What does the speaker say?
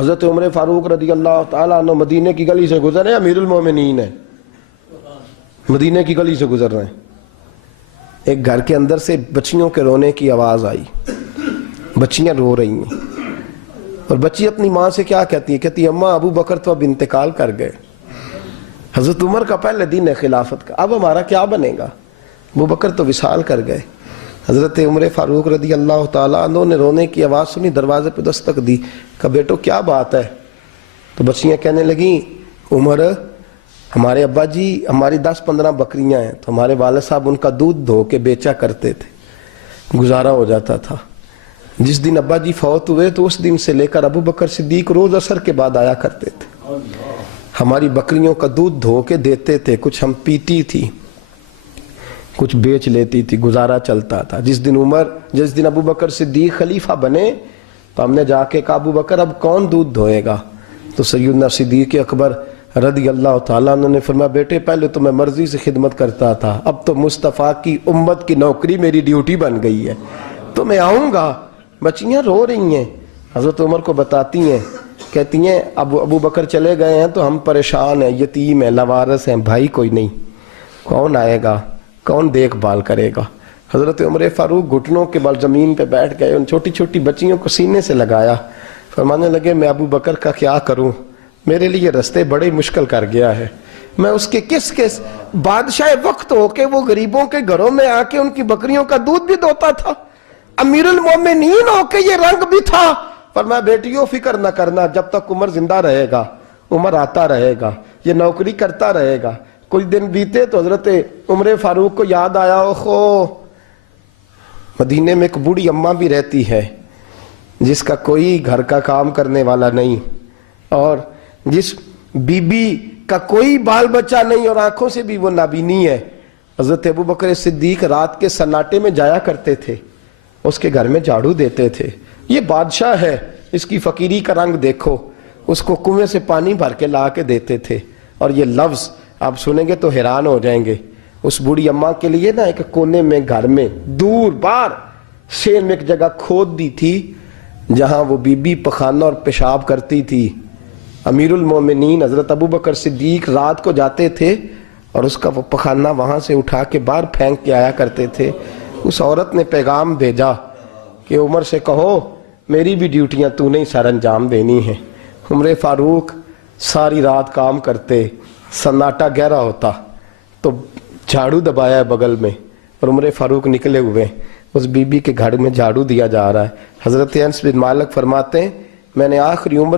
حضرت عمر فاروق رضی اللہ تعالیٰ عنہ مدینے کی گلی سے گزر رہے ہیں، امیر المومنین ہے، مدینے کی گلی سے گزر رہے ہیں، ایک گھر کے اندر سے بچیوں کے رونے کی آواز آئی، بچیاں رو رہی ہیں، اور بچی اپنی ماں سے کیا کہتی ہے؟ کہتی ہے اماں ابو بکر تو اب انتقال کر گئے، حضرت عمر کا پہلے دن ہے خلافت کا، اب ہمارا کیا بنے گا؟ ابو بکر تو وصال کر گئے۔ حضرت عمر فاروق رضی اللہ تعالیٰ عنہ نے رونے کی آواز سنی، دروازے پہ دستک دی، کہا بیٹو کیا بات ہے؟ تو بچیاں کہنے لگیں عمر ہمارے ابا جی ہماری 10-15 بکریاں ہیں، تو ہمارے والد صاحب ان کا دودھ دھو کے بیچا کرتے تھے، گزارا ہو جاتا تھا۔ جس دن ابا جی فوت ہوئے تو اس دن سے لے کر ابو بکر صدیق روز عصر کے بعد آیا کرتے تھے، ہماری بکریوں کا دودھ دھو کے دیتے تھے، کچھ ہم پیتی تھی، کچھ بیچ لیتی تھی، گزارا چلتا تھا۔ جس دن ابو بکر صدیق خلیفہ بنے تو ہم نے جا کے کہا ابو بکر اب کون دودھ دھوئے گا؟ تو سیدنا صدیق اکبر رضی اللہ تعالیٰ عنہ نے فرمایا بیٹے پہلے تو میں مرضی سے خدمت کرتا تھا، اب تو مصطفیٰ کی امت کی نوکری میری ڈیوٹی بن گئی ہے، تو میں آؤں گا۔ بچیاں رو رہی ہیں، حضرت عمر کو بتاتی ہیں، کہتی ہیں ابو بکر چلے گئے ہیں تو ہم پریشان ہیں، یتیم ہیں، لاوارث ہیں، بھائی کوئی نہیں، کون آئے گا، کون دیکھ بھال کرے گا؟ حضرت عمر فاروق گھٹنوں کے بل زمین پہ بیٹھ گئے، ان چھوٹی چھوٹی بچیوں کو سینے سے لگایا، فرمانے لگے میں ابو بکر کا کیا کروں، میرے لیے رستے بڑے مشکل کر گیا ہے، میں اس کے کس بادشاہ وقت ہو کے وہ غریبوں کے گھروں میں آ کے ان کی بکریوں کا دودھ بھی دوتا تھا، امیر المومنین ہو کے یہ رنگ بھی تھا۔ فرمایا بیٹیوں فکر نہ کرنا، جب تک عمر زندہ رہے گا، عمر آتا رہے گا، یہ نوکری کرتا رہے گا۔ کچھ دن بیتے تو حضرت عمر فاروق کو یاد آیا اوہو مدینے میں ایک بوڑھی اماں بھی رہتی ہے جس کا کوئی گھر کا کام کرنے والا نہیں، اور جس بی بی کا کوئی بال بچہ نہیں اور آنکھوں سے بھی وہ نابینی ہے۔ حضرت ابو بکر صدیق رات کے سناٹے میں جایا کرتے تھے، اس کے گھر میں جھاڑو دیتے تھے، یہ بادشاہ ہے، اس کی فقیری کا رنگ دیکھو، اس کو کنویں سے پانی بھر کے لا کے دیتے تھے۔ اور یہ لفظ آپ سنیں گے تو حیران ہو جائیں گے، اس بوڑھی اماں کے لیے نا ایک کونے میں گھر میں دور بار شیر میں ایک جگہ کھود دی تھی جہاں وہ بی بی پخانہ اور پیشاب کرتی تھی۔ امیر المومنین حضرت ابو بکر صدیق رات کو جاتے تھے اور اس کا وہ پخانہ وہاں سے اٹھا کے باہر پھینک کے آیا کرتے تھے۔ اس عورت نے پیغام بھیجا کہ عمر سے کہو میری بھی ڈیوٹیاں تو نہیں سر انجام دینی ہیں۔ عمر فاروق ساری رات کام کرتے، سناٹا گہرا ہوتا تو جھاڑو دبایا ہے بغل میں، اور عمر فاروق نکلے ہوئے اس بی بی کے گھر میں جھاڑو دیا جا رہا ہے۔ حضرت انس بن مالک فرماتے ہیں میں نے آخری عمر